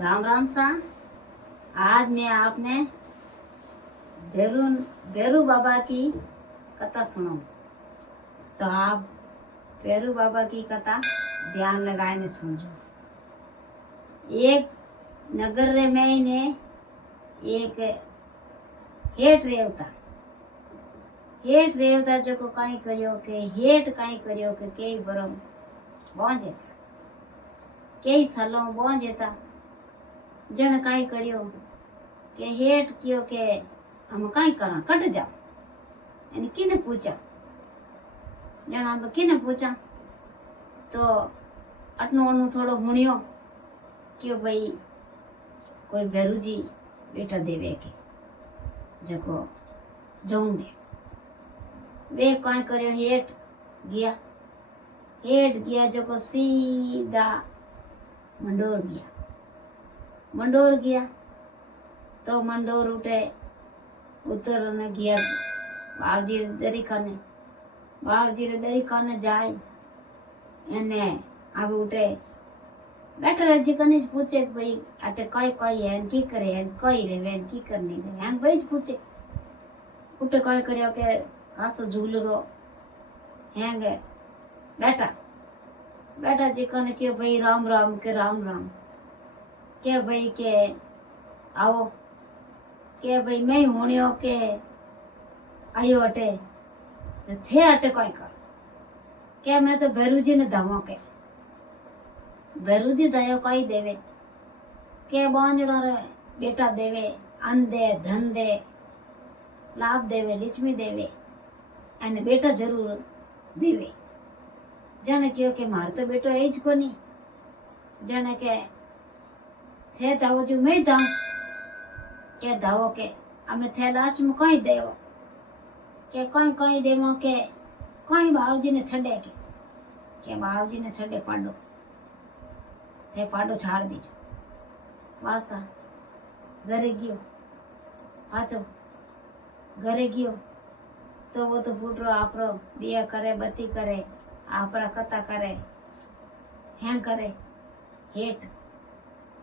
राम राम सा। आज मैं आपने भैरू भैरू बाबा की कथा सुनाऊं। तो आप भैरू बाबा की कथा ध्यान लगाए सुनजो। एक नगर में ने एक हेठ रेवता जो को कई करियो के हेठ कई करियो के कई बरम बोंजे कई सालों बोंजेता जन कई करियो के हेठ कियो के हम कई करा कट जाओ। यानी किने पूछा जन हम किने पूछा तो अटनो अनु थोड़ो हुणियो क्यों भाई कोई भैरू जी बेटा देवे के जको जाऊं में वे कई करियो हेठ गया जको सीधा मंडोर गया तो मंडोर उठे उतर ने गया बावजी दरी खाने जाए एने अब उठे बैठे जी कने पूछे भाई अटे कोई है की करे है कोई रे वेन की करनी रे हैं भाई पूछे उठे कोई करियो के खासो झूल रो हैंगे बेटा जी कने के भाई राम राम के भाई के आओ के भाई मैं होनियो के आयो अटे थे अटे कोई कर के मैं तो भैरू जी ने धावो के भैरू जी दयो कोई देवे के बांजड़ो रे बेटा देवे अन्न दे धन दे लाभ देवे लक्ष्मी देवे अने बेटा जरूर देवे। जने क्यों के मार तो बेटो एज को नहीं जने के थे धावो जो मैं धाम के धावो के हमें थे लास्ट में कोई देवो के कोई देवो के कोई बाबूजी ने छड़े के बाबूजी ने छड़े पाडो थे पाडो छाड़ दीजो वासा घरे गियो पाचो घरे गियो तो वो तो फूटरो आपरो दिया करे बत्ती करे आपरा कथा करे हैं करे हेठ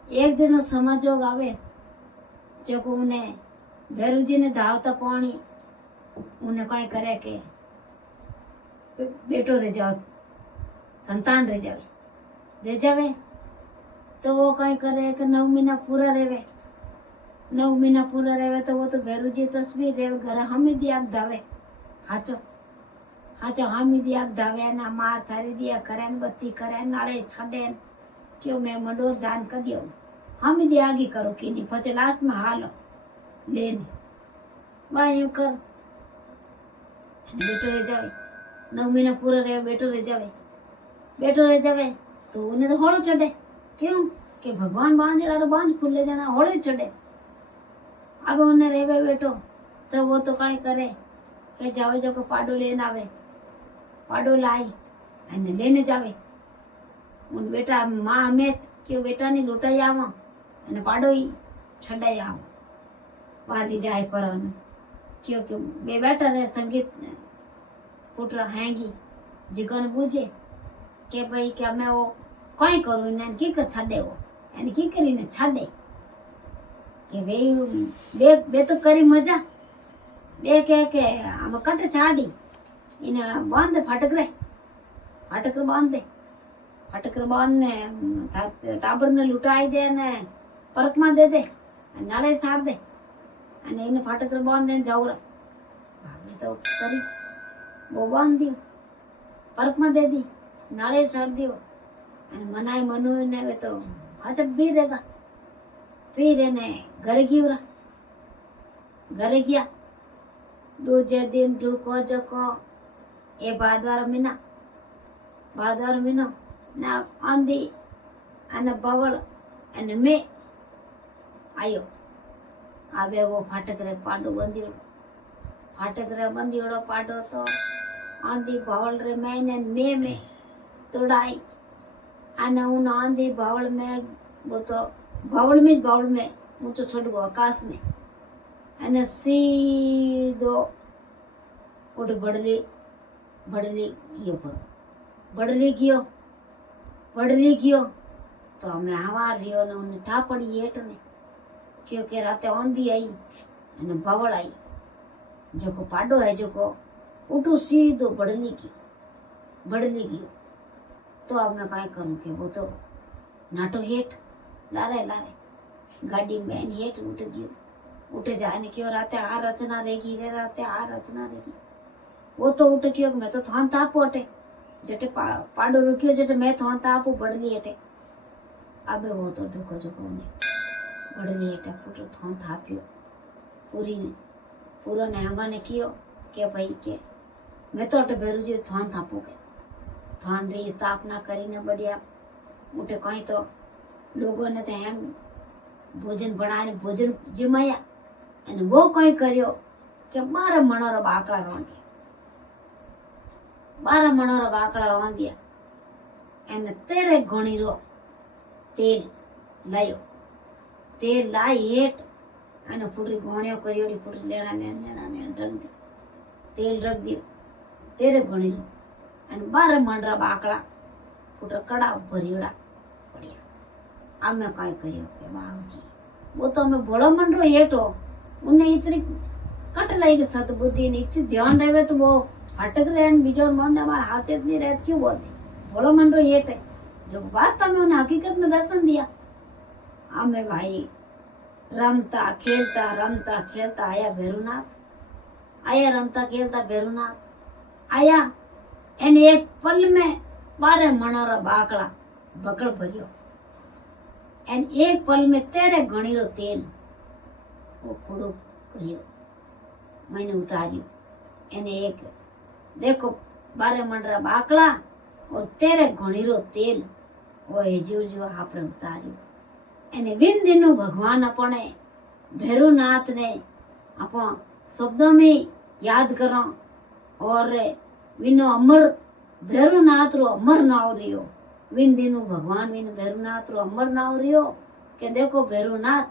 एक दिन समाजोग आवे जो को उन्हें भैरू जी ने धावता पानी उन्हें कई करे के बेटो रह जाओ संतान रह जावे तो वो कई करे कि 9 महीना पूरा रेवे तो वो तो भैरू जी तस्वीर रेवे घर हम दिया धावे हाचो हम दिया धावे ना मार थारी दिया करे बत्ती करे नाले छड़े क्यों मैं मंडोर जान कर दियो हम दिया आगे करो कि नहीं पचे लास्ट में हालो लेने वाह यूं कर बेटो रह जावे 9 महीना पूरा रहे बेटो रह जावे तो उन्हें तो होड़ो चढ़े क्यों कि भगवान बांझ खुले जाना होड़े चढ़े। अब उन्हें रेवे बेटो तो वो तो कई करे के जावे जो को पाडो लेने आवे पाडो लाई अने लेने जावे उन बेटा माँ में क्यों बेटा ने लुटाई आवा अने पाडो ही छड़ाई आवा वाली जाए पर क्यों क्यों बे बेटा ने संगीत पुटरा हैंगी जिकन पूछे के भाई क्या मैं वो कोई करूँ ने की कर छड़े वो यानी की करी ने छड़े के बे तो करी मजा बे के अब कट छाड़ी इने बांध फाटक बांध ने टाबर ने लुटाई दे ने परक में दे नाले साड़ दे अने इने फाटक बांध दे जाऊरा भाभी तो करी वो बांध दियो परक में दे दी नाले साड़ दियो अने मनाई मनु ने वे तो फाटक भी देगा फिर इने घर गया दूजे दिन रुको जको ए भादवार महीनो ना आंधी अने बवल अने में आयो आवे वो फाटक रे पाडो बंदियोड़ो पाडो तो आंधी बवल रे में तोड़ाई अने उन आंधी बवल में वो तो बवल में ऊंचो छोड़ गो आकाश में अने सीधो उठ बड़ली गयो तो हमें हवार रियो ने उन्हें ठापड़ी हेठ ने क्योंकि राते ओंधी आई अने बवड़ आई जो को पाडो है जो को उठू सीधो बड़ली गयो। तो अब मैं काय करूं कि वो तो नाटो हेठ लारे गाड़ी में हेठ उठ गयो। उठे जाए ने क्यों राते आ रचना रहेगी रे राते आ रचना रहेगी। वो तो उठ गयो मैं तो थान तापो अटे जटे पाडो रुकियो जटे मैं थान तापो बड़ली अटे। अब वो तो ढुको जो ने बड़ली अटे फुटो थान थाप्यो पूरो ने हंगा ने कियो के भाई के मैं तो अटे बेरू जी थान थापू के थान री स्थापना करीने बढ़िया उठे कहीं तो लोगों ने तो हैंग भोजन बनाने भोजन जमाया अने वो कहीं करियो के 12 मणोर बाकड़ा रोंदिया एने तेरे घणी रो तेल लायो तेल लाई हेठ अने फुटरी घोणियो करियोड़ी फुटरी लेना ने रख दी तेल रख दियो तेरे घणी रो अने 12 मणरा बाकड़ा फुटर कड़ा भरियोड़ा बढ़िया। आमे काय करियो के बाबूजी वो तो हमें भोळो मंडरो हेठो उन्हें इतनी कट लगी सदबुद्धि ने इतनी ध्यान रहे तो वो हटक रहे बीजोर मन हमारा हाचेत नहीं रहत क्यों बोलते भोळो मंडरो हेठ है जो वास्तव में उन्हें हकीकत में दर्शन दिया। आमे भाई रमता खेलता आया भैरुनाथ आया रमता खेलता भैरुनाथ आया एने एक पल में 12 मणोरा बाकड़ा बकड़ भरियो एन एक पल में तेरे घणी रो तेल वो खोड़ो करियो मैंने उतारियो एने एक देखो 12 मणरा बाकड़ा और तेरे घणी रो तेल वो हेजूर जो आपने उतारियो एने विन दिनों भगवान अपने भैरुनाथ ने अपन शब्दों में याद करो और विनो अमर भैरुनाथ रो अमर नाव रियो विन दिनों भगवान विन भैरुनाथ रो अमर नाव रियो के देखो भैरुनाथ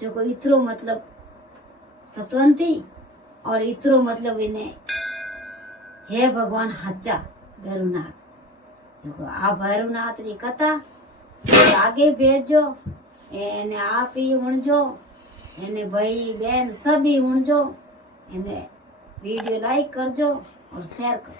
जो को इतरो मतलब सतवंती और इतरो मतलब इन्हें हे भगवान हच्चा भैरुनाथ देखो आ भैरुनाथ री कथा आगे भेजो एने आप ही उणजो एने भाई बहन सभी उणजो एने वीडियो लाइक करजो और शेयर करो।